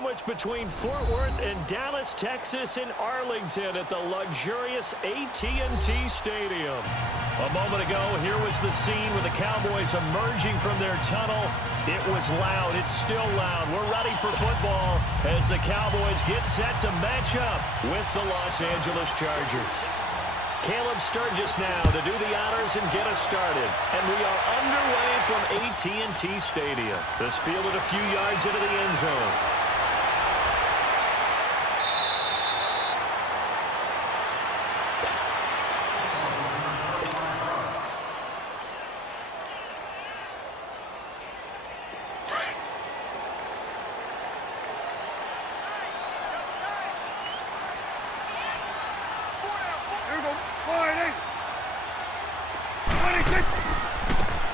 sandwiched between Fort Worth and Dallas, Texas in Arlington at the luxurious AT&T Stadium. A moment ago, here was the scene with the Cowboys emerging from their tunnel. It was loud. It's still loud. We're ready for football as the Cowboys get set to match up with the Los Angeles Chargers. Caleb Sturgis now to do the honors and get us started. And we are underway from AT&T Stadium. This fielded a few yards into the end zone.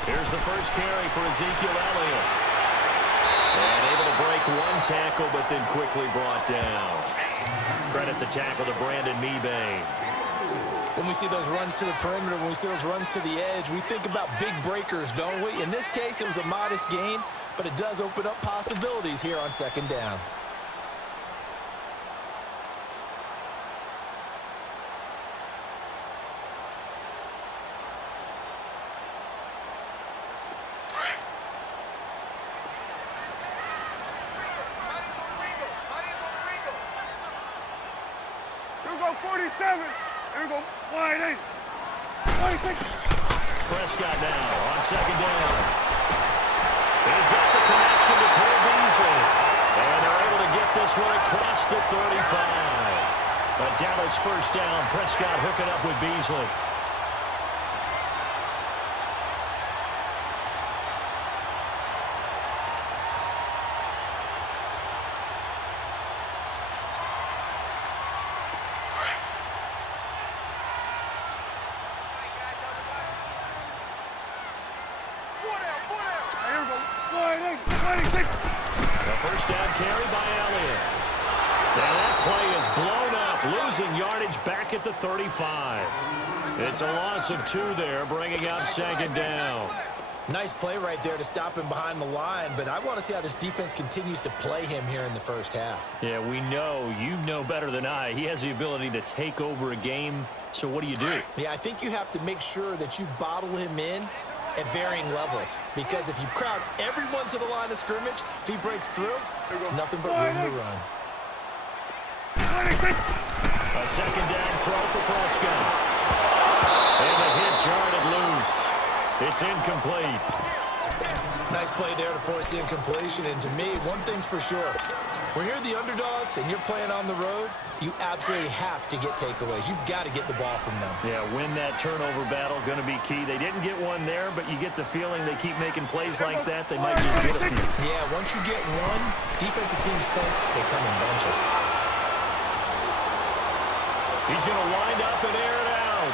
Here's the first carry for Ezekiel Elliott. And able to break one tackle, but then quickly brought down. Credit the tackle to Brandon Mebane. When we see those runs to the perimeter, when we see those runs to the edge, we think about big breakers, don't we? In this case, it was a modest gain, but it does open up possibilities here on second down. Prescott now on second down. He's got the connection to Cole Beasley. And they're able to get this one across the 35. A Dallas first down. Prescott hooking up with Beasley. The first down carry by Elliott. And that play is blown up, losing yardage back at the 35. It's a loss of 2 there, bringing up second down. Nice play right there to stop him behind the line, but I want to see how this defense continues to play him here in the first half. Yeah, we know, you know better than I, he has the ability to take over a game, so what do you do? Yeah, I think you have to make sure that you bottle him in at varying levels, because if you crowd everyone to the line of scrimmage, if he breaks through, there's nothing but room to run. A second down throw for Prescott. And the hit jarred loose. It's incomplete. Nice play there to force the incompletion, and to me, one thing's for sure. When you're the underdogs and you're playing on the road, you absolutely have to get takeaways. You've got to get the ball from them. Yeah, win that turnover battle, going to be key. They didn't get one there, but you get the feeling they keep making plays like that, they might just get a few. Yeah, once you get one, defensive teams think they come in bunches. He's going to wind up and air it out.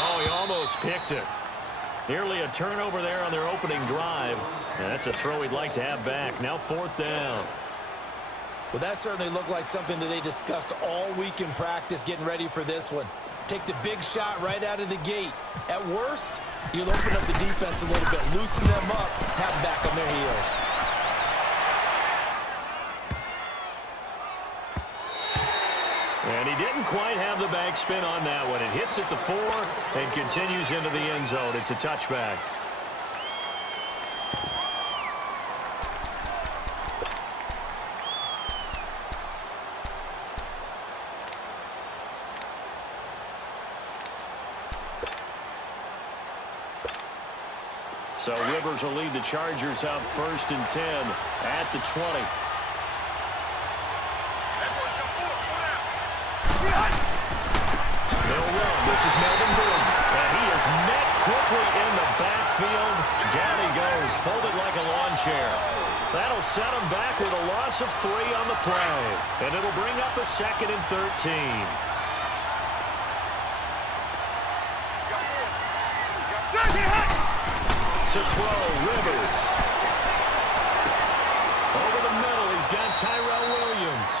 Oh, he almost picked it. Nearly a turnover there on their opening drive. And that's a throw he'd like to have back. Now fourth down. Well, that certainly looked like something that they discussed all week in practice getting ready for this one. Take the big shot right out of the gate. At worst, you'll open up the defense a little bit, loosen them up, have them back on their heels. And he didn't quite have the backspin on that one. It hits at the 4 and continues into the end zone. It's a touchback. So Rivers will lead the Chargers out 1st and 10 at the 20. This is Melvin Gordon, and he is met quickly in the backfield. Down he goes, folded like a lawn chair. That'll set him back with a loss of 3 on the play, and it'll bring up a 2nd and 13. To throw, Rivers. Over the middle, he's got Tyrell Williams.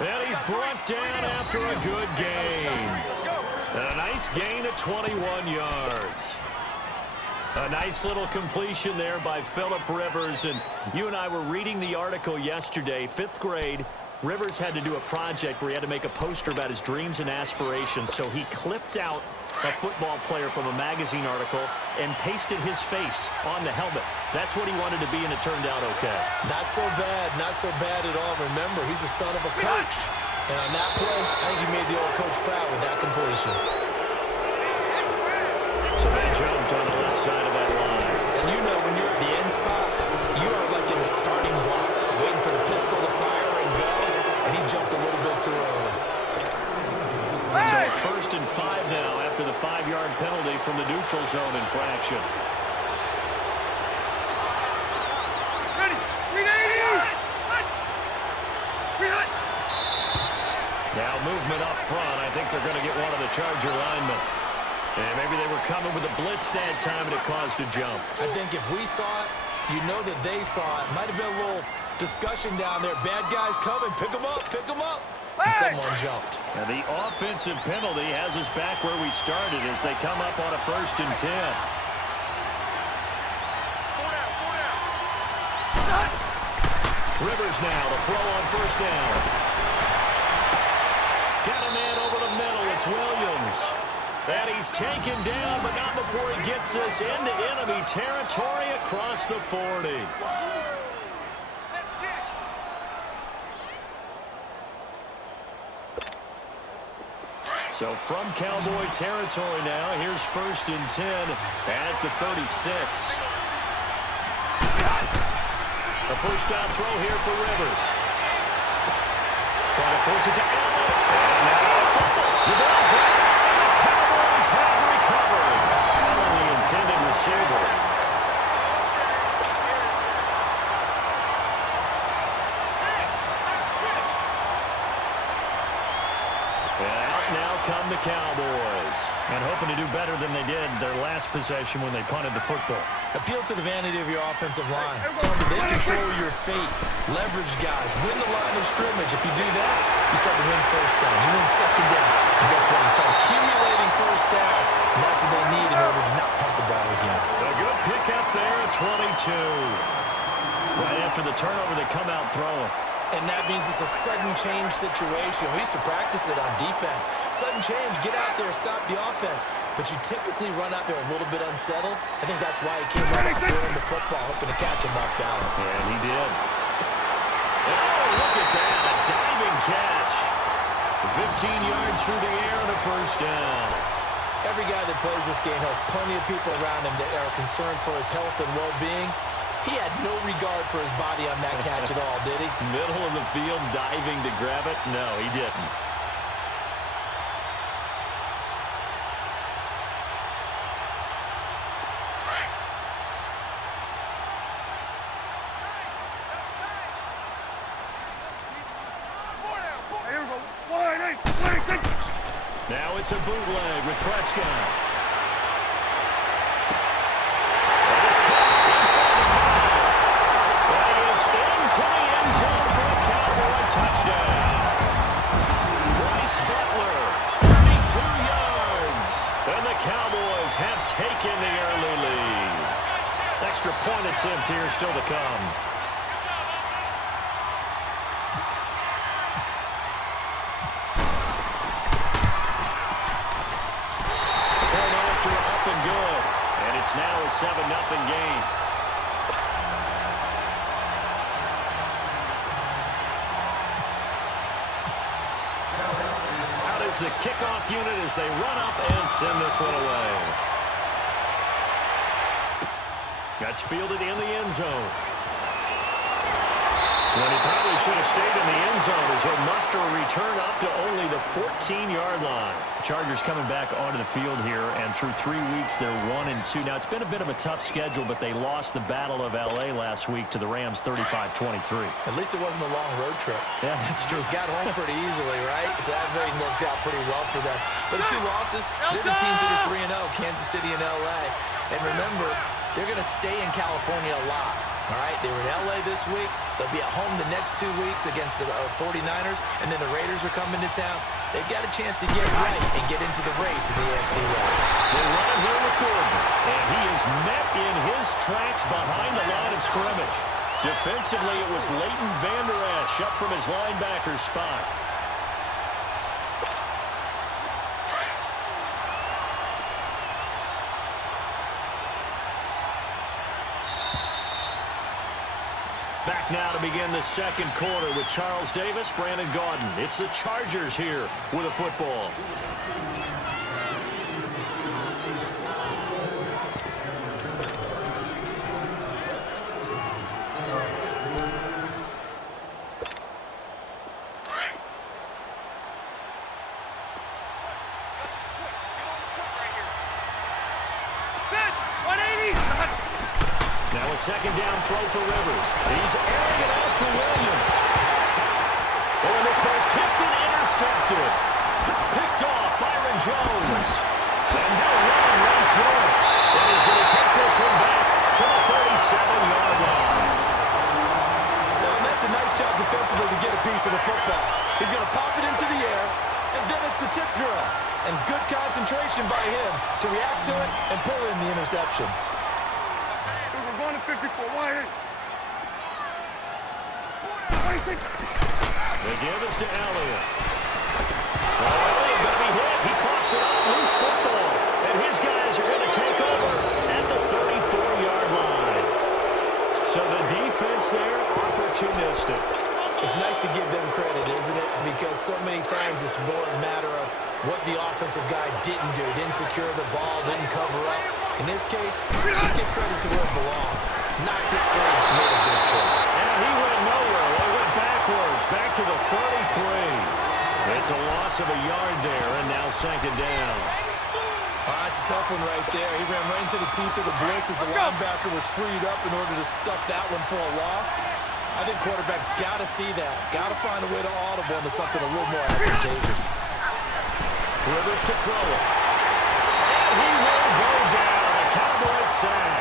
And he's brought down after a good gain. And a nice gain of 21 yards. A nice little completion there by Phillip Rivers. And you and I were reading the article yesterday, 5th grade. Rivers had to do a project where he had to make a poster about his dreams and aspirations. So he clipped out a football player from a magazine article and pasted his face on the helmet. That's what he wanted to be, and it turned out okay. Not so bad at all. Remember, he's the son of a coach. And on that play, I think he made the old coach proud with that completion. So they jumped on the left side of that line. And you know when you're at the end spot, you are like in the starting blocks, waiting for the pistol to fire and go, and he jumped a little bit too early. So 1st and 5 now after the 5-yard penalty from the neutral zone infraction. Now movement up front. I think they're going to get one of the Charger linemen. And maybe they were coming with a blitz that time and it caused a jump. I think if we saw it, you know that they saw it. Might have been a little discussion down there. Bad guys coming. Pick them up. Pick them up. And someone jumped. And the offensive penalty has us back where we started as they come up on a 1st and 10. Rivers now to throw on 1st down. Got a man over the middle. It's Williams. And he's taken down, but not before he gets us into enemy territory across the 40. So from Cowboy territory now, here's 1st and 10 at the 36. A first down throw here for Rivers. Trying to force it to Allen. And now the ball's out. The Cowboys have recovered. Allen, the intended receiver. Come the Cowboys. And hoping to do better than they did their last possession when they punted the football. Appeal to the vanity of your offensive line. Tell them they control your fate. Leverage guys. Win the line of scrimmage. If you do that, you start to win 1st down. You win 2nd down. And guess what? You start accumulating 1st downs. And that's what they need in order to not punt the ball again. A good pick up there at 22. Right after the turnover, they come out throwing. And that means it's a sudden change situation. We used to practice it on defense. Sudden change, get out there, stop the offense. But you typically run out there a little bit unsettled. I think that's why he came right out throwing the football, hoping to catch him off balance. And he did. Oh, look at that, a diving catch. 15 yards through the air and a 1st down. Every guy that plays this game has plenty of people around him that are concerned for his health and well-being. He had no regard for his body on that catch at all, did he? Middle of the field, diving to grab it? No, he didn't. Now it's a bootleg with Prescott. To the end zone for a Cowboy touchdown. Bryce Butler, 32 yards. And the Cowboys have taken the early lead. Extra point attempt here still to come. Point after up and good. And it's now a 7-0 game. The kickoff unit as they run up and send this one away. That's fielded in the end zone. When he probably should have stayed in the end zone as he'll muster a return up to only the 14-yard line. Chargers coming back onto the field here, and through 3 weeks, they're 1-2. Now, it's been a bit of a tough schedule, but they lost the Battle of L.A. last week to the Rams 35-23. At least it wasn't a long road trip. Yeah, that's true. Got home pretty easily, right? So that really worked out pretty well for them. But the 2 losses, they're the teams that are 3-0, Kansas City and L.A. And remember, they're going to stay in California a lot. All right, they were in L.A. this week. They'll be at home the next 2 weeks against the 49ers, and then the Raiders are coming to town. They've got a chance to get it right and get into the race in the AFC West. They run it here with Gordon, and he is met in his tracks behind the line of scrimmage. Defensively, it was Leighton Vander Esch up from his linebacker spot. Back now to begin the second quarter with Charles Davis, Brandon Gaudin. It's the Chargers here with a football. Now a second down throw for Rivers. He's airing it out for Williams. Oh, and this ball's tipped and intercepted. Picked off Byron Jones. And he'll run right through it. And he's going to take this one back to the 37-yard line. And that's a nice job defensively to get a piece of the football. He's going to pop it into the air, and then it's the tip drill. And good concentration by him to react to it and pull in the interception. We're going to 54 wide. They give this to Elliott. Oh, Elliott going to be hit. He coughs it up, loose football. And his guys are going to take over at the 34-yard line. So the defense there, opportunistic. It's nice to give them credit, isn't it? Because so many times it's more a matter of what the offensive guy didn't do. Didn't secure the ball, didn't cover up. In this case, just give credit to where it belongs. Knocked it free, made a big play. And he went nowhere. They went backwards, back to the 33. It's a loss of a yard there, and now second down. That's a tough one right there. He ran right into the teeth of the blitz as the linebacker was freed up in order to stuff that one for a loss. I think quarterbacks got to see that. Got to find a way to audible into something a little more advantageous. Rivers to throw it. And he will go down. A Cowboys sack.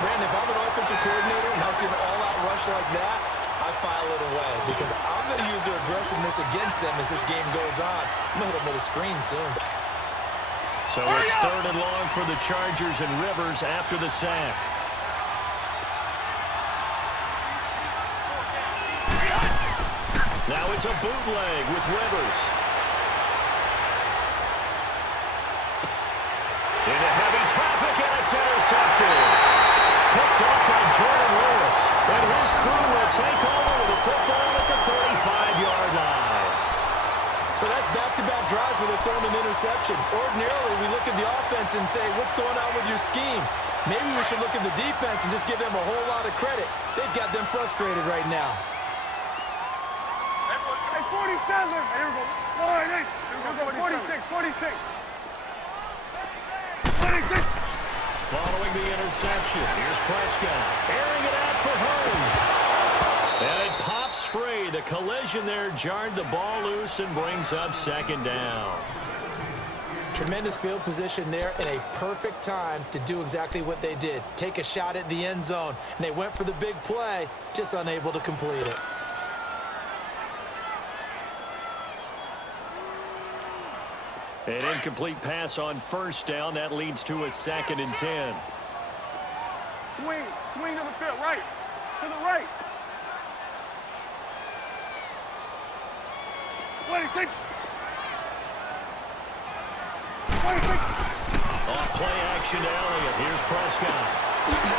Brandon, if I'm an offensive coordinator and I see an all-out rush like that, I file it away because I'm going to use their aggressiveness against them as this game goes on. I'm going to hit them with a screen soon. So it's third and long for the Chargers and Rivers after the sack. Now it's a bootleg with Rivers. Into heavy traffic, and it's intercepted. Picked up by Jordan Lewis. And his crew will take over with the football at the 35-yard line. So that's back-to-back drives where they're throwing an interception. Ordinarily, we look at the offense and say, what's going on with your scheme? Maybe we should look at the defense and just give them a whole lot of credit. They've got them frustrated right now. Hey, 47. Here we go. All right, here we go. 46, 46. 46. Following the interception, here's Prescott. Airing it out for Hurns. And it pops free. The collision there jarred the ball loose and brings up second down. Tremendous field position there and a perfect time to do exactly what they did. Take a shot at the end zone. And they went for the big play, just unable to complete it. An incomplete pass on first down. That leads to a 2nd and 10. Swing to the field, right. To the right. 26. 26. Off play action to Elliott. Here's Prescott.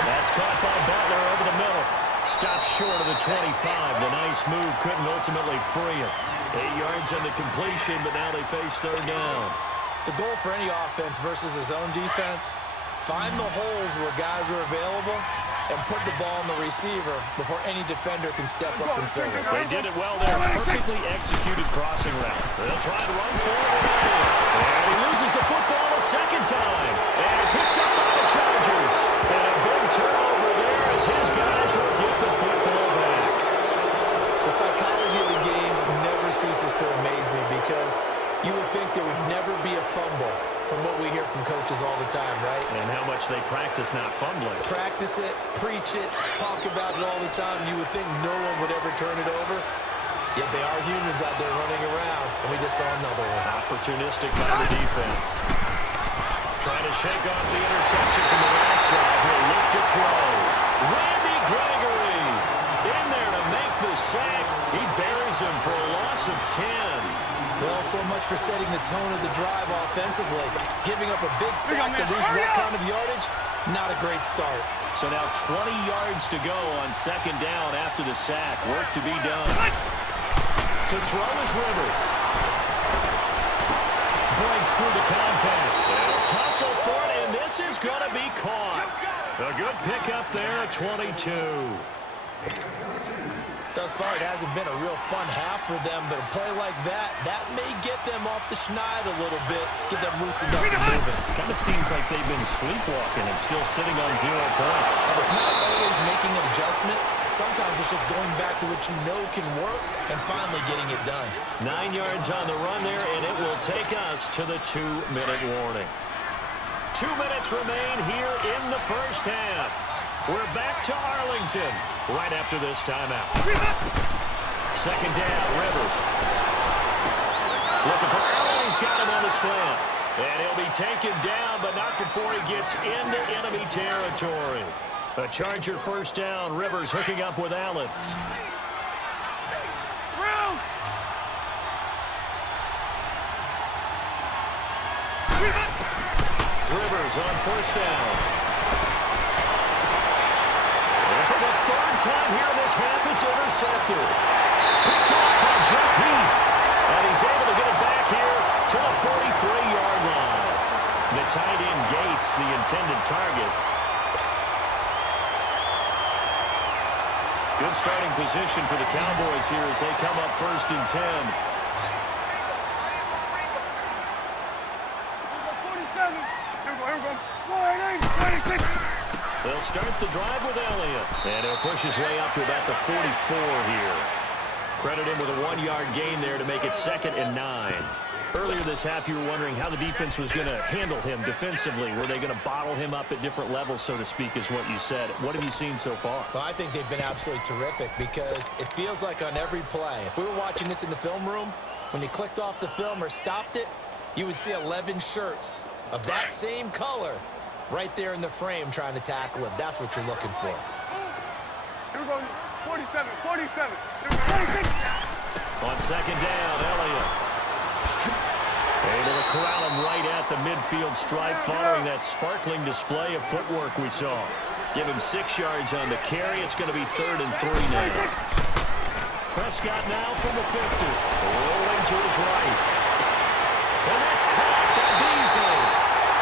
That's caught by Butler over the middle. Stops short of the 25. The nice move couldn't ultimately free him. 8 yards on the completion, but now they face third down. The goal for any offense versus his own defense, find the holes where guys are available and put the ball in the receiver before any defender can step up and fill it. They did it well there. Perfectly executed crossing route. They'll try to run forward with Elliott. And he loses the football a second time. And picked up by the Chargers. And a big turnover there as his guys will get the football back. The psychology of the game never ceases to amaze me because you would think there would never be a fumble from what we hear from coaches all the time, right? And how much they practice not fumbling. Practice it, preach it, talk about it all the time. You would think no one would ever turn it over. Yet they are humans out there running around, and we just saw another one. Opportunistic by the defense. Trying to shake off the interception from the last drive. He'll look to throw. Randy Gregory in there to make the sack. He buries him for a loss of 10. Well, so much for setting the tone of the drive offensively. Giving up a big sack that loses that kind of yardage, not a great start. So now 20 yards to go on second down after the sack. Work to be done. To throw is Rivers. Breaks through the contact. They'll tussle for it, and this is going to be caught. A good pickup there, 22. Thus far, it hasn't been a real fun half for them, but a play like that may get them off the schneid a little bit, get them loosened up and moving. Kind of seems like they've been sleepwalking and still sitting on 0 points. And it's not always making an adjustment. Sometimes it's just going back to what you know can work and finally getting it done. 9 yards on the run there, and it will take us to the 2-minute warning. 2 minutes remain here in the first half. We're back to Arlington right after this timeout. Second down, Rivers. Looking for Allen. He's got him on the slant. And he'll be taken down, but not before he gets into enemy territory. A Charger first down. Rivers hooking up with Allen. Rivers on first down. Third time here in this half, it's intercepted. Picked off by Jeff Heath. And he's able to get it back here to the 43-yard line. The tight end Gates, the intended target. Good starting position for the Cowboys here as they come up first and 10. 47. Here we go. 26. They'll start the drive with Elliott. And he'll push his way up to about the 44 here. Credit him with a 1-yard gain there to make it 2nd and 9. Earlier this half, you were wondering how the defense was going to handle him defensively. Were they going to bottle him up at different levels, so to speak, is what you said. What have you seen so far? Well, I think they've been absolutely terrific because it feels like on every play, if we were watching this in the film room, when you clicked off the film or stopped it, you would see 11 shirts of that same color right there in the frame trying to tackle him. That's what you're looking for. Here we go. 47. 47. 26. On second down, Elliott. Able to corral him right at the midfield stripe following that sparkling display of footwork we saw. Give him 6 yards on the carry. It's going to be 3rd and 3 now. Prescott now from the 50. Rolling to his right. And that's caught by Beasley.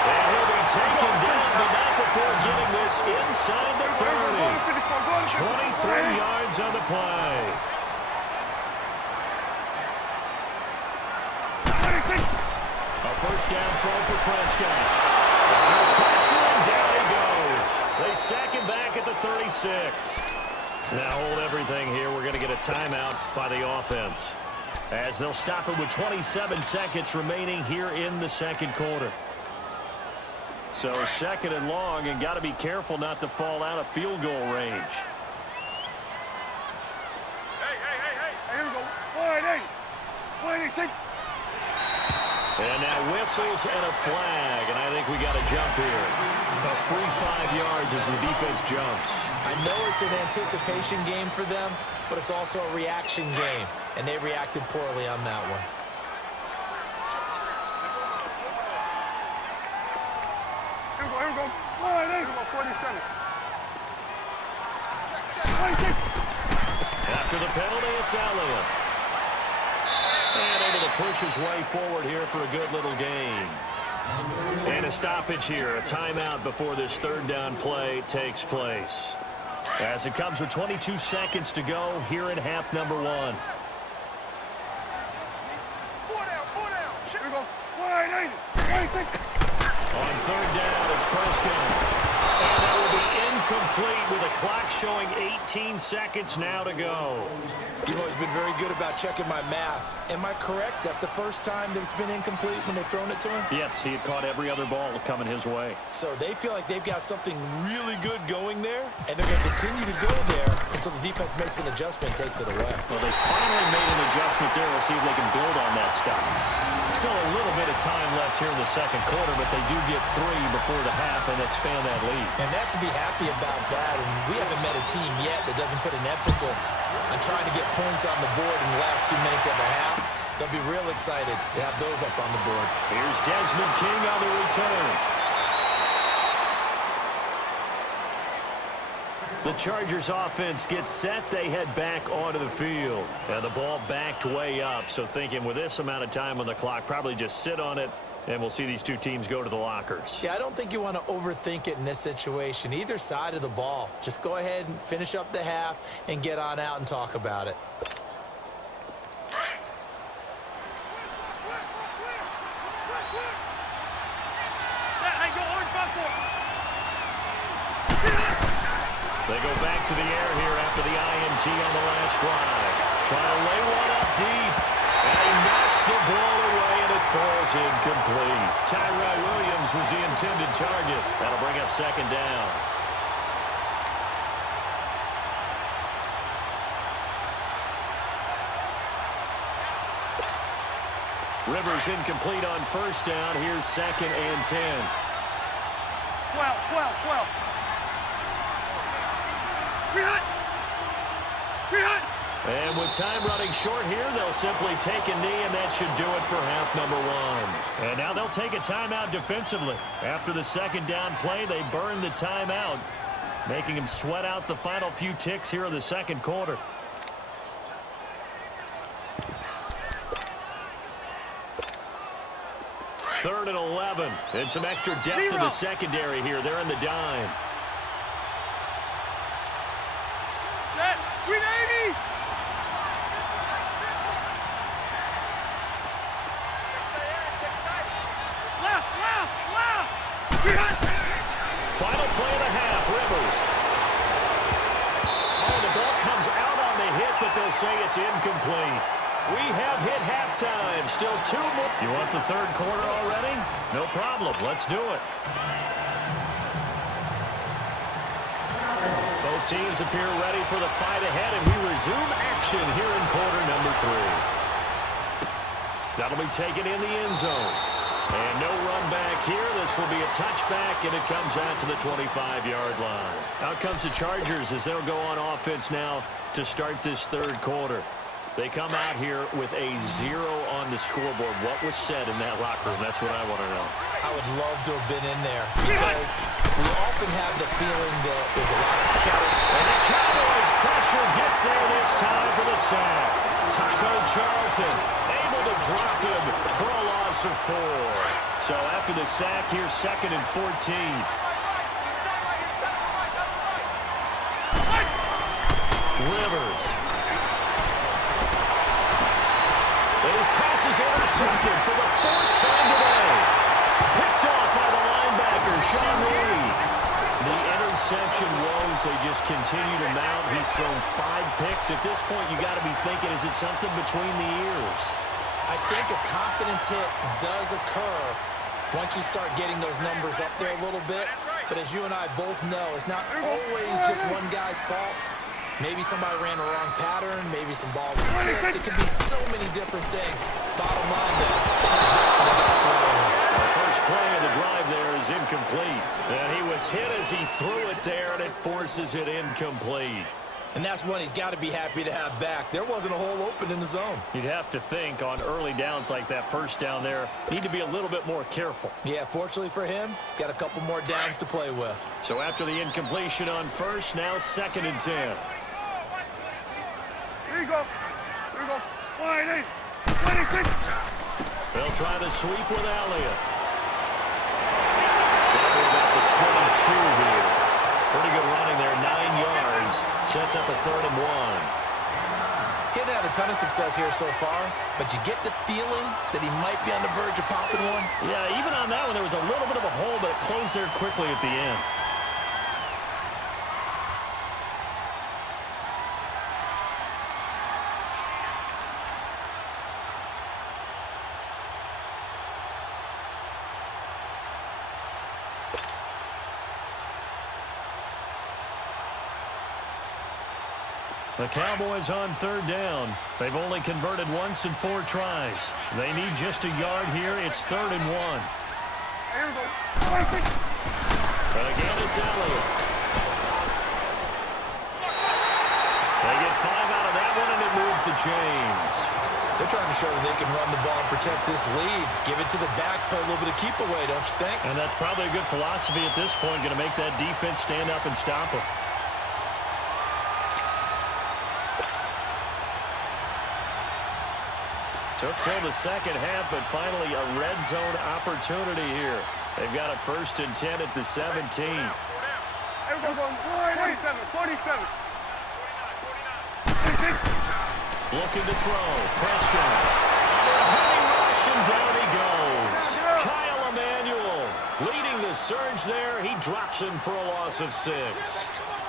And he'll be taken down, but not before getting this inside the 30. 23 yards on the play. A first down throw for Prescott. And pressure, and down he goes. They sack him back at the 36. Now hold everything here. We're going to get a timeout by the offense, as they'll stop it with 27 seconds remaining here in the second quarter. So 2nd and long, and got to be careful not to fall out of field goal range. Hey, here we go. 180. 186. And now whistles and a flag, and I think we got a jump here. A free 5 yards as the defense jumps. I know it's an anticipation game for them, but it's also a reaction game, and they reacted poorly on that one. Here we go. 47. 26. After the penalty, it's Elliott. And able to push his way forward here for a good little gain. And a stoppage here, a timeout before this 3rd down play takes place. As it comes with 22 seconds to go here in half number 1. 4 down. Here we go. 180. 26. On 3rd down, it's Prescott. And that will be incomplete with a clock showing 18 seconds now to go. You've always been very good about checking my math. Am I correct? That's the first time that it's been incomplete when they've thrown it to him? Yes, he had caught every other ball coming his way. So they feel like they've got something really good going there, and they're going to continue to go there until the defense makes an adjustment and takes it away. Well, they finally made an adjustment there. We'll see if they can build on that stuff. Still a little bit of time left here in the second quarter, but they do get 3 before the half and expand that lead. And they have to be happy about that, and we haven't met a team yet that doesn't put an emphasis on trying to get points on the board in the last 2 minutes of the half. They'll be real excited to have those up on the board. Here's Desmond King on the return. The Chargers offense gets set. They head back onto the field. And the ball backed way up. So thinking with this amount of time on the clock, probably just sit on it, and we'll see these two teams go to the lockers. Yeah, I don't think you want to overthink it in this situation. Either side of the ball. Just go ahead and finish up the half and get on out and talk about it. They go back to the air here after the INT on the last drive. Trying to lay one up deep. And he knocks the ball away, and it falls incomplete. Tyrell Williams was the intended target. That'll bring up second down. Rivers incomplete on first down. Here's second and 10. 12. And with time running short here, they'll simply take a knee, and that should do it for half number 1. And now they'll take a timeout defensively. After the second down play, they burn the timeout, making them sweat out the final few ticks here in the second quarter. Third and 11. And some extra depth in the secondary here. They're in the dime. Final play of the half, Rivers. Oh, the ball comes out on the hit, but they'll say it's incomplete. We have hit halftime. Still 2 more. You want the third quarter already? No problem. Let's do it. Both teams appear ready for the fight ahead, and we resume action here in quarter number 3. That'll be taken in the end zone. And no run back here. This will be a touchback, and it comes out to the 25-yard line. Out comes the Chargers as they'll go on offense now to start this third quarter. They come out here with a 0 on the scoreboard. What was said in that locker room? That's what I want to know. I would love to have been in there because we often have the feeling that there's a lot of shouting. And the Cowboys pressure gets there this time for the sack. Taco Charlton able to drop him for a loss of 4. So after the sack, here's second and 14. Rivers. And his pass is intercepted for the 4th time today. Picked off by the linebacker, Sean Lee. The interception woes, they just continue to mount. He's thrown 5 picks. At this point, you got to be thinking, is it something between the ears? I think a confidence hit does occur once you start getting those numbers up there a little bit. But as you and I both know, it's not always just one guy's fault. Maybe somebody ran a wrong pattern. Maybe some balls were tipped. It could be so many different things. Bottom line, though, it comes back to the guy throwing it. The first play of the drive there is incomplete. And he was hit as he threw it there, and it forces it incomplete. And that's one he's got to be happy to have back. There wasn't a hole open in the zone. You'd have to think on early downs like that first down there, need to be a little bit more careful. Yeah, fortunately for him, got a couple more downs to play with. So after the incompletion on first, now second and 10. Here you go. Here you go. 26. They'll try to sweep with Elliott. Down about the 22 here. Pretty good running there, 9 yards. Sets up a 3rd and 1. He hadn't had a ton of success here so far, but you get the feeling that he might be on the verge of popping one. Yeah, even on that one, there was a little bit of a hole, but it closed there quickly at the end. The Cowboys on third down. They've only converted once in 4 tries. They need just a yard here. It's 3rd and 1. And again, it's Elliott. They get 5 out of that one, and it moves the chains. They're trying to show that they can run the ball and protect this lead. Give it to the backs, play a little bit of keep away, don't you think? And that's probably a good philosophy at this point, going to make that defense stand up and stop them. Took till the second half, but finally a red zone opportunity here. They've got a 1st and 10 at the 17. 47, 47. Looking to throw. Prescott. Heading rush, and down he goes. Kyle Emanuel leading the surge there. He drops him for a loss of 6.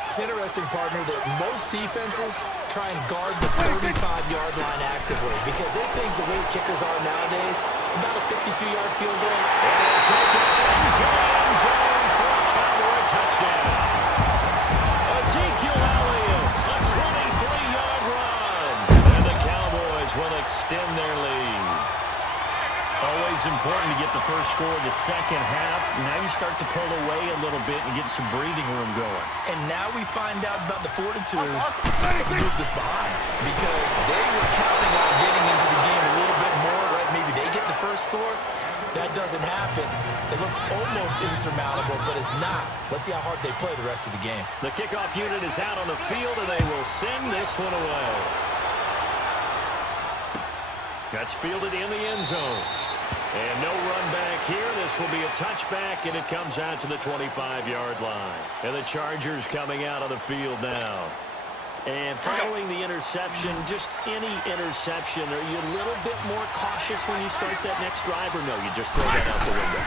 It's interesting, partner, that most defenses try and guard the 35-yard line actively because they think the way kickers are nowadays, about a 52-yard field goal. And they'll take it into the end zone for a Cowboy touchdown. Ezekiel Elliott, a 23-yard run. And the Cowboys will extend their lead. Always important to get the first score of the second half. Now you start to pull away a little bit and get some breathing room going. And now we find out about the fortitude to move this behind because they were counting on getting into the game a little bit more, right? Maybe they get the first score. That doesn't happen. It looks almost insurmountable, but it's not. Let's see how hard they play the rest of the game. The kickoff unit is out on the field, and they will send this one away. That's fielded in the end zone. And no run back here. This will be a touchback, and it comes out to the 25-yard line. And the Chargers coming out on the field now. And following the interception, just any interception, are you a little bit more cautious when you start that next drive, or no, you just throw that out the window?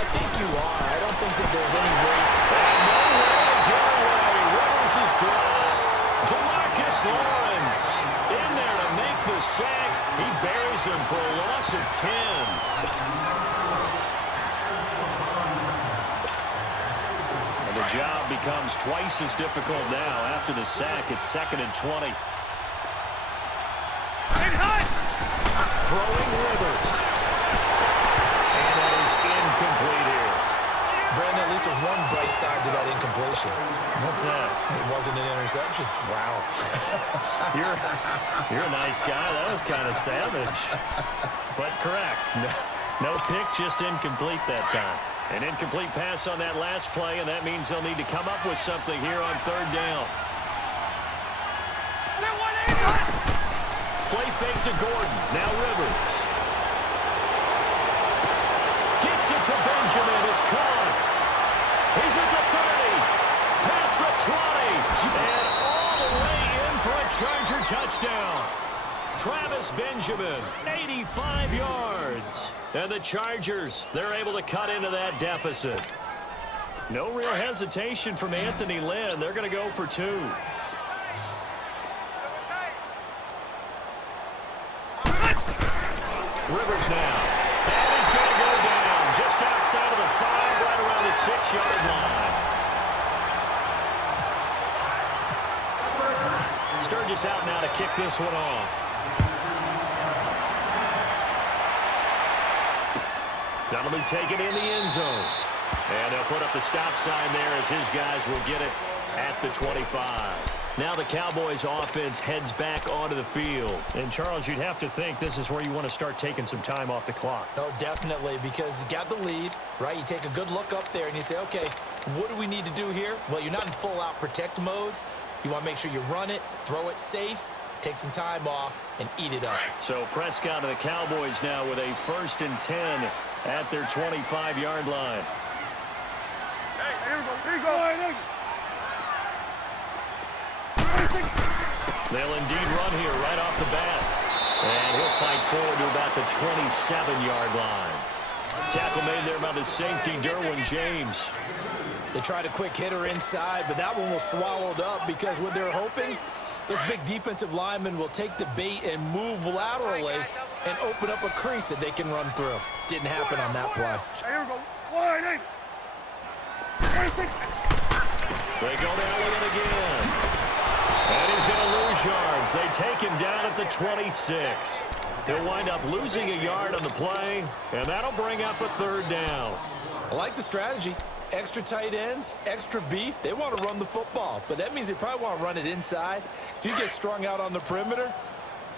I think you are. I don't think that there's any way. And nowhere to get away. Rose is dropped. DeMarcus Lawrence in there to make the sack. He buries him for a loss of 10. And the job becomes twice as difficult now. After the sack, it's 2nd and 20. Throwing Rivers. And that is incomplete here. Brandon, at least there's one bright side to that incompletion. What's that? It wasn't an interception. Wow. You're a nice guy. That was kind of savage. But correct. No pick, just incomplete that time. An incomplete pass on that last play, and that means they'll need to come up with something here on 3rd down. Play fake to Gordon. Now Rivers. Gets it to Benjamin. It's caught. He's at the 30. Past the 20. And all the way in for a Charger touchdown. Travis Benjamin, 85 yards. And the Chargers, they're able to cut into that deficit. No real hesitation from Anthony Lynn. They're going to go for 2. Rivers now. And he's going to go down just outside of the 5, right around the 6-yard line. Sturgis out now to kick this one off. That'll be taken in the end zone. And they'll put up the stop sign there as his guys will get it at the 25. Now the Cowboys offense heads back onto the field. And Charles, you'd have to think this is where you want to start taking some time off the clock. Oh, definitely, because you got the lead, right? You take a good look up there and you say, okay, what do we need to do here? Well, you're not in full-out protect mode. You want to make sure you run it, throw it safe, take some time off, and eat it up. So Prescott and the Cowboys now with a 1st and 10 at their 25-yard line. Hey, here you go. They'll indeed run here right off the bat. And he'll fight forward to about the 27-yard line. Tackle made there by the safety, Derwin James. They tried a quick hitter inside, but that one was swallowed up because what they're hoping, this big defensive lineman will take the bait and move laterally and open up a crease that they can run through. Didn't happen on that play. Here we go. Wide. They go to Elliott again. And he's going to lose those yards. They take him down at the 26. He'll wind up losing a yard on the play, and that'll bring up a third down. I like the strategy. Extra tight ends, extra beef. They want to run the football, but that means they probably want to run it inside. If you get strung out on the perimeter,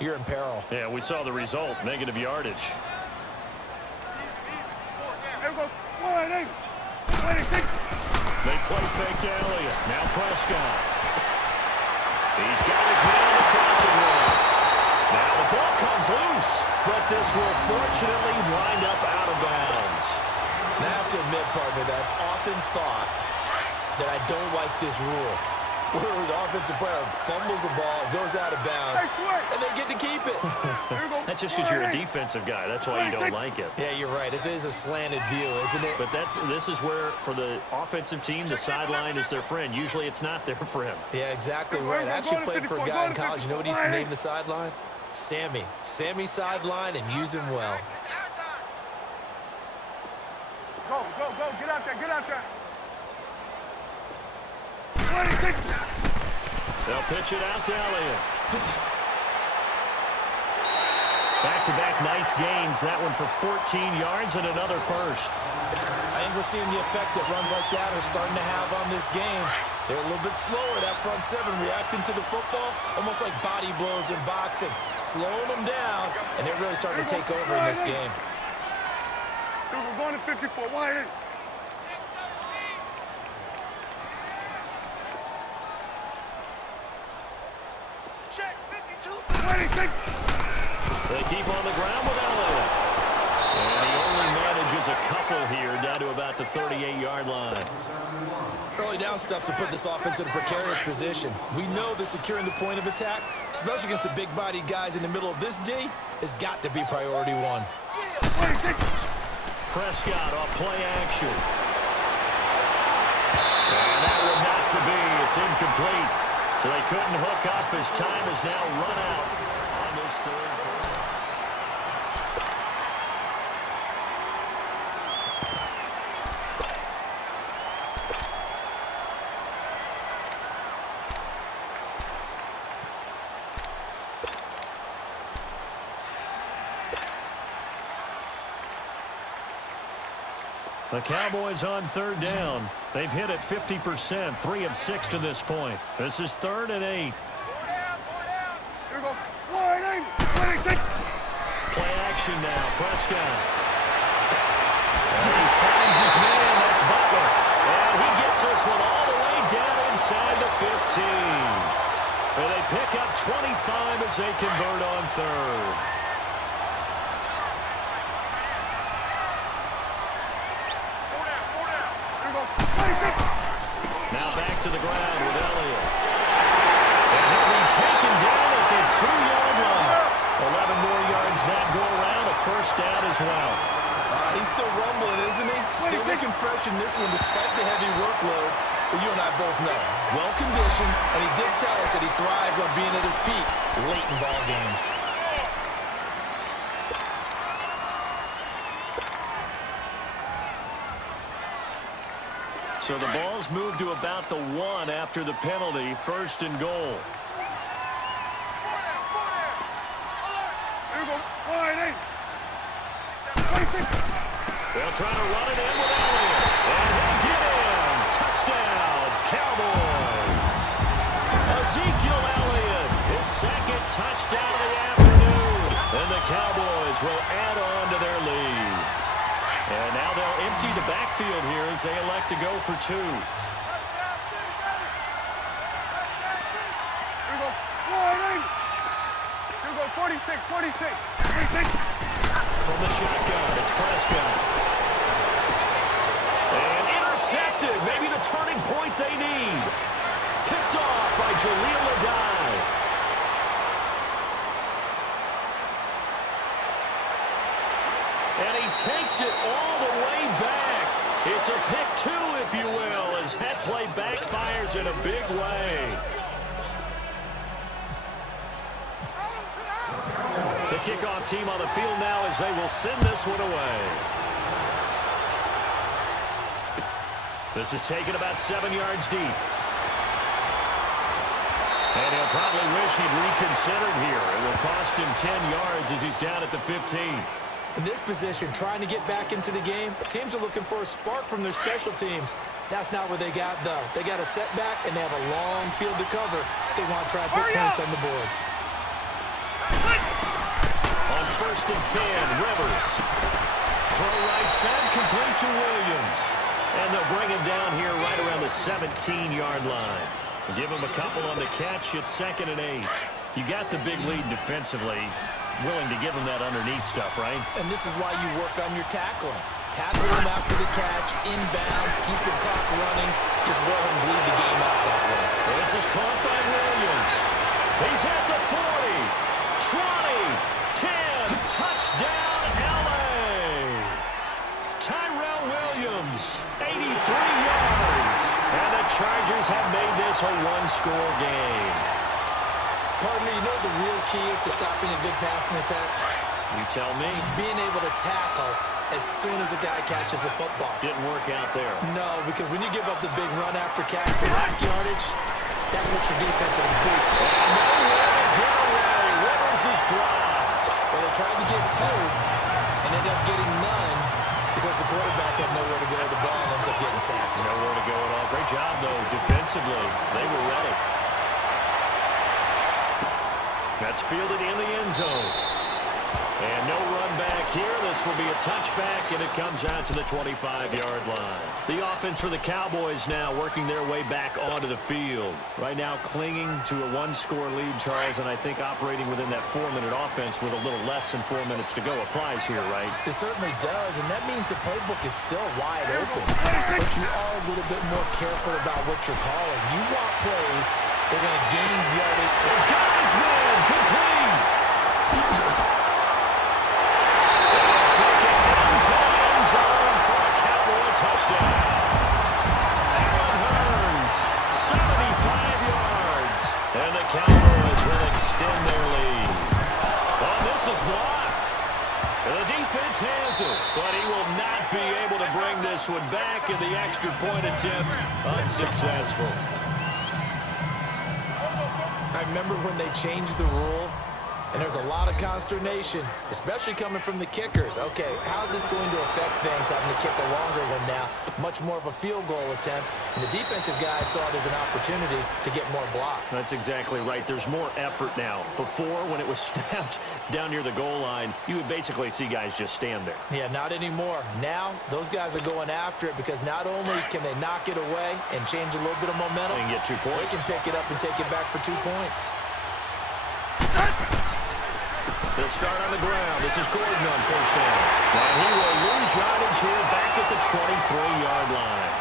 you're in peril. Yeah, we saw the result, negative yardage. They play fake to Elliott. Now Prescott. He's got his man on the crossing route. Now the ball comes loose, but this will fortunately wind up out of bounds. And I have to admit, partner, that I've often thought that I don't like this rule, where the offensive player fumbles the ball, goes out of bounds, and they get to keep it. That's just because you're a defensive guy. That's why you don't like it. Yeah, you're right. It is a slanted view, isn't it? But this is where, for the offensive team, the sideline is their friend. Usually it's not their friend. Yeah, exactly right. I actually played for a guy in college. You know what he used to name the sideline? Sammy. Sammy sideline, and use him well. Go, get out there. They'll pitch it out to Elliott. Back-to-back nice gains. That one for 14 yards and another first. I think we're seeing the effect that runs like that are starting to have on this game. They're a little bit slower, that front seven, reacting to the football, almost like body blows in boxing, slowing them down, and they're really starting to take over in this game. We're going to 54. Wide in. Check 52. They keep on the ground with Elliott. And he only manages a couple here, down to about the 38-yard line. Early down stuff to put this offense in a precarious position. We know that securing the point of attack, especially against the big-bodied guys in the middle of this D, has got to be priority one. Prescott off play action. And that one not to be. It's incomplete. So they couldn't hook up. His time is now run out on this third. The Cowboys on third down. They've hit it 50%, 3 of 6 to this point. This is 3rd and 8. Here we go. Wide in. Play action now. Prescott. And he finds his man. That's Butler. And he gets this one all the way down inside the 15. And they pick up 25 as they convert on third. Now back to the ground with Elliott. And he'll be taken down at the 2-yard line. 11 more yards that go around. A first down as well. He's still rumbling, isn't he? Still looking fresh in this one despite the heavy workload. But you and I both know, well-conditioned, and he did tell us that he thrives on being at his peak late in ball games. So the ball's moved to about the 1 after the penalty. 1st and goal. They'll try to run it in with Elliott. And he'll get in. Touchdown, Cowboys. Ezekiel Elliott, his 2nd touchdown of the afternoon. And the Cowboys will add on to their lead. And now they'll empty the backfield here as they elect to go for 2. Here we go. Wide in. Here we go. 46. From the shotgun, it's Prescott. And intercepted. Maybe the turning point they need. Picked off by Jaleel Adai. And he takes it all the way back. It's a pick 2, if you will, as that play backfires in a big way. The kickoff team on the field now as they will send this one away. This is taken about 7 yards deep. And he'll probably wish he'd reconsidered here. It will cost him 10 yards as he's down at the 15. In this position, trying to get back into the game, teams are looking for a spark from their special teams. That's not what they got, though. They got a setback, and they have a long field to cover if they want to try and put points on the board. On 1st and 10, Rivers. Throw right side, complete to Williams. And they'll bring him down here right around the 17-yard line. Give him a couple on the catch. It's 2nd and 8. You got the big lead defensively. Willing to give him that underneath stuff, right? And this is why you work on your tackling. Tackle him after the catch, inbounds, keep the clock running. Just let him bleed the game out that way. This is caught by Williams. He's at the 40, 20, 10, touchdown, L.A. Tyrell Williams, 83 yards. And the Chargers have made this a one-score game. Partner, you know the real key is to stopping a good passing attack? You tell me. Being able to tackle as soon as a guy catches the football. Didn't work out there. No, because when you give up the big run after catch, the rack yardage, that puts your defense in a big... Nowhere to get away. Rivers is dropped. Well, they tried to get 2 and ended up getting none because the quarterback had nowhere to go. The ball ends up getting sacked. Nowhere to go at all. Great job, though, defensively. They were ready. That's fielded in the end zone. And no run back here. This will be a touchback, and it comes out to the 25-yard line. The offense for the Cowboys now working their way back onto the field. Right now clinging to a one-score lead, Charles, and I think operating within that 4-minute offense with a little less than 4 minutes to go applies here, right? It certainly does, and that means the playbook is still wide open. But you are a little bit more careful about what you're calling. You want plays they're going to gain yardage. Guys, man, complete. Touchdown. Allen Hurns, 75 yards. And the Cowboys will extend their lead. Oh, this is blocked. The defense has it, but he will not be able to bring this one back, and the extra point attempt unsuccessful. I remember when they changed the rule, and there's a lot of consternation, especially coming from the kickers. Okay, how's this going to affect things, having to kick a longer one now? Much more of a field goal attempt. And the defensive guys saw it as an opportunity to get more block. That's exactly right. There's more effort now. Before, when it was snapped down near the goal line, you would basically see guys just stand there. Yeah, not anymore. Now, those guys are going after it because not only can they knock it away and change a little bit of momentum, and get 2 points. They can pick it up and take it back for 2 points. They'll start on the ground. This is Gordon on first down. And he will lose yardage here back at the 23-yard line.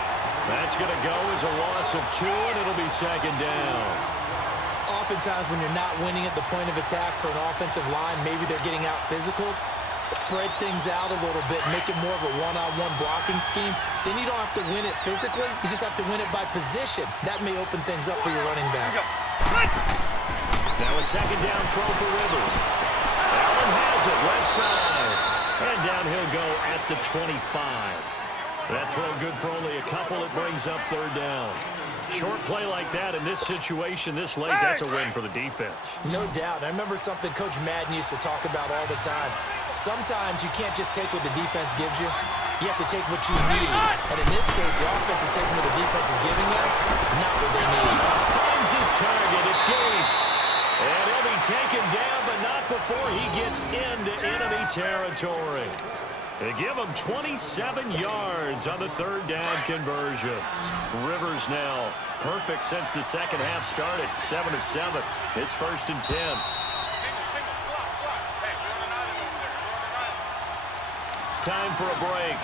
That's going to go as a loss of 2, and it'll be 2nd down. Oftentimes when you're not winning at the point of attack for an offensive line, maybe they're getting out physical, spread things out a little bit, make it more of a one-on-one blocking scheme. Then you don't have to win it physically. You just have to win it by position. That may open things up for your running backs. Now a 2nd down throw for Rivers. Allen has it left side. And down he'll go at the 25. That throw good for only a couple. It brings up 3rd down. Short play like that in this situation this late, that's a win for the defense. No doubt. I remember something Coach Madden used to talk about all the time. Sometimes you can't just take what the defense gives you. You have to take what you need. And in this case, the offense is taking what the defense is giving them, not what they need. Finds his target. It's Gates. And he'll be taken down, but not before he gets into enemy territory. They give him 27 yards on the 3rd down conversion. Rivers now perfect since the second half started. 7 of 7. It's 1st and 10. Time for a break.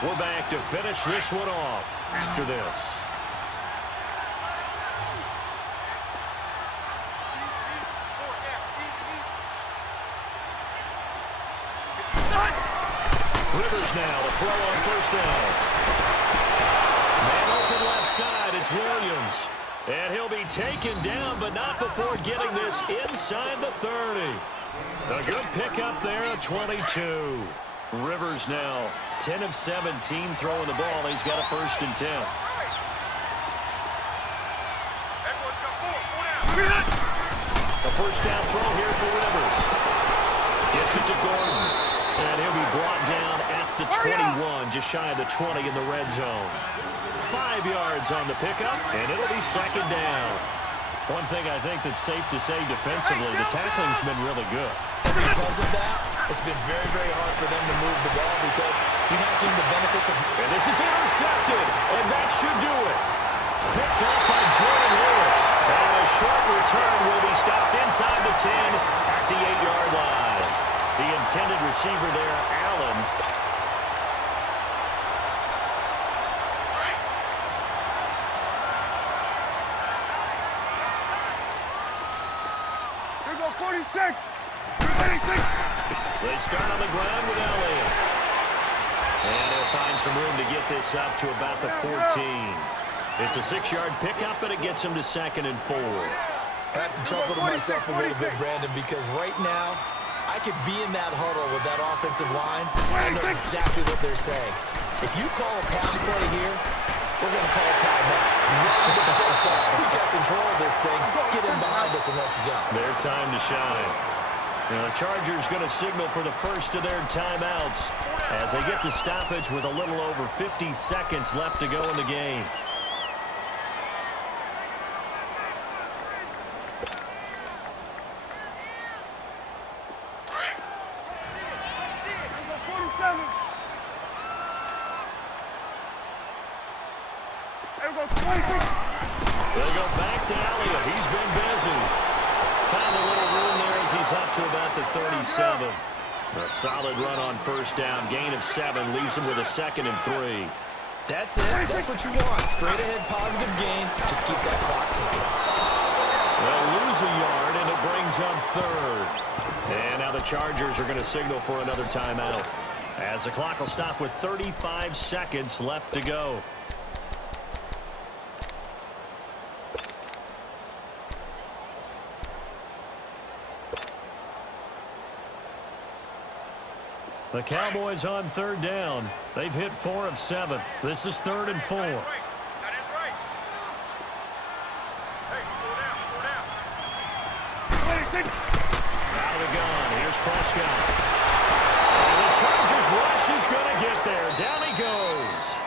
We're back to finish this one off after this. Rivers now to throw on first down. Man open left side, it's Williams. And he'll be taken down, but not before getting this inside the 30. A good pickup there at 22. Rivers now 10 of 17 throwing the ball. He's got a 1st and 10. A first down throw here for Rivers. Gets it to Gordon. And he'll be brought down at the 21, just shy of the 20 in the red zone. 5 yards on the pickup, and it'll be second down. One thing I think that's safe to say defensively, the tackling's been really good. And because of that, it's been very, very hard for them to move the ball because you're not getting the benefits of... And this is intercepted, and that should do it. Picked up by Jordan Lewis. And a short return will be stopped inside the 10 at the 8-yard line. The intended receiver there, Allen. Here go 46. 86. They start on the ground with Elliott. And he'll find some room to get this up to about the 14. It's a 6-yard pickup, and it gets him to 2nd and 4. I have to chuckle to myself a little bit, Brandon, because right now, I could be in that huddle with that offensive line. I know exactly what they're saying. If you call a pass play here, we're going to call a timeout. Run the football. We got control of this thing. Get him behind us and let's go. Their time to shine. Now the Chargers going to signal for the first of their timeouts as they get the stoppage with a little over 50 seconds left to go in the game. They go back to Elliott. He's been busy. Found a little room there as he's up to about the 37. A solid run on first down. Gain of 7 leaves him with a 2nd and 3. That's it. That's what you want. Straight ahead positive gain. Just keep that clock ticking. They'll lose a yard, and it brings up 3rd. And now the Chargers are going to signal for another timeout, as the clock will stop with 35 seconds left to go. The Cowboys on 3rd down. They've hit 4 of 7. This is 3rd and 4. Out of the gun. Here's Prescott. And the Chargers rush is going to get there. Down he goes.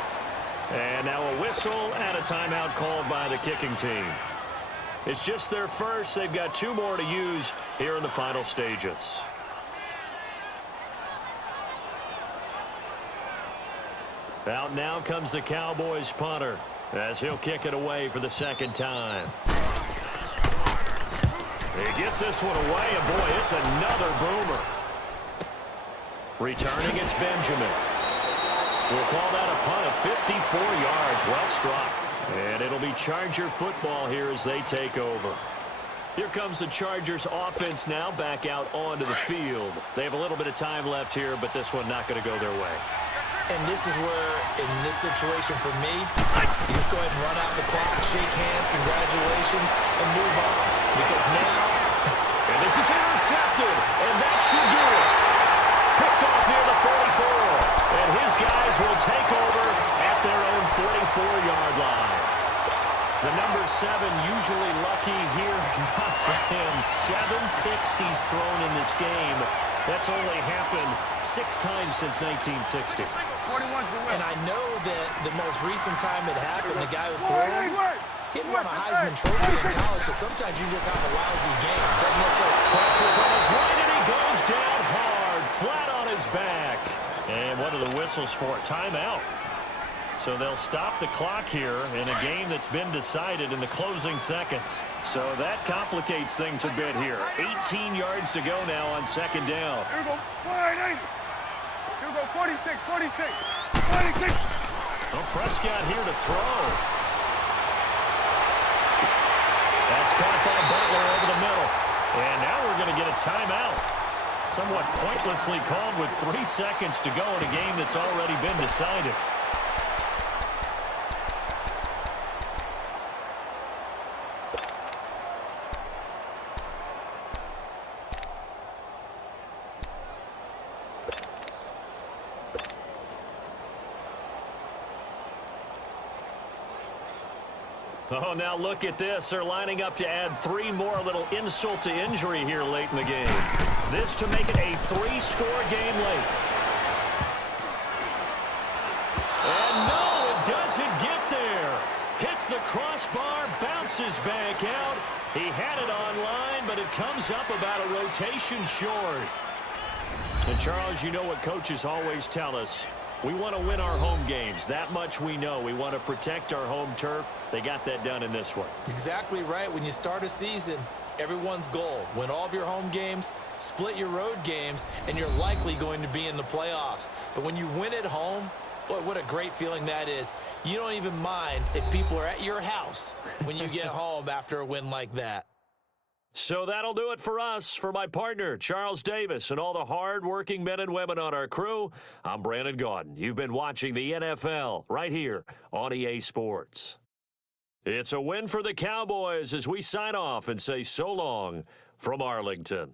And now a whistle and a timeout called by the kicking team. It's just their first. They've got 2 more to use here in the final stages. Out now comes the Cowboys punter as he'll kick it away for the 2nd time. He gets this one away, and boy, it's another boomer. Returning, it's Benjamin. We'll call that a punt of 54 yards. Well struck. And it'll be Charger football here as they take over. Here comes the Chargers offense now back out onto the field. They have a little bit of time left here, but this one not going to go their way. And this is where, in this situation for me, you just go ahead and run out the clock, shake hands, congratulations, and move on. Because now... And this is intercepted, and that should do it. Picked off near the 44. And his guys will take over at their own 44-yard line. The number 7 usually lucky here. Not for him. 7 picks he's thrown in this game. That's only happened 6 times since 1960. And I know that the most recent time it happened, the guy who threw it, he won a Heisman Trophy in college, so sometimes you just have a lousy game. Doesn't necessarily pressure from his right, and he goes down hard, flat on his back. And what are the whistles for? Timeout. So they'll stop the clock here in a game that's been decided in the closing seconds. So that complicates things a bit here. 18 yards to go now on 2nd down. Here we go. 48. Here we go. 46. 46. 46. Oh, Prescott here to throw. That's caught by Butler over the middle. And now we're going to get a timeout. Somewhat pointlessly called with 3 seconds to go in a game that's already been decided. Oh, now look at this. They're lining up to add 3 more, a little insult to injury here late in the game. This to make it a 3-score game late. And no, it doesn't get there. Hits the crossbar, bounces back out. He had it online, but it comes up about a rotation short. And, Charles, you know what coaches always tell us. We want to win our home games. That much we know. We want to protect our home turf. They got that done in this one. Exactly right. When you start a season, everyone's goal, win all of your home games, split your road games, and you're likely going to be in the playoffs. But when you win at home, boy, what a great feeling that is. You don't even mind if people are at your house when you get home after a win like that. So that'll do it for us. For my partner, Charles Davis, and all the hard-working men and women on our crew, I'm Brandon Gaudin. You've been watching the NFL right here on EA Sports. It's a win for the Cowboys as we sign off and say so long from Arlington.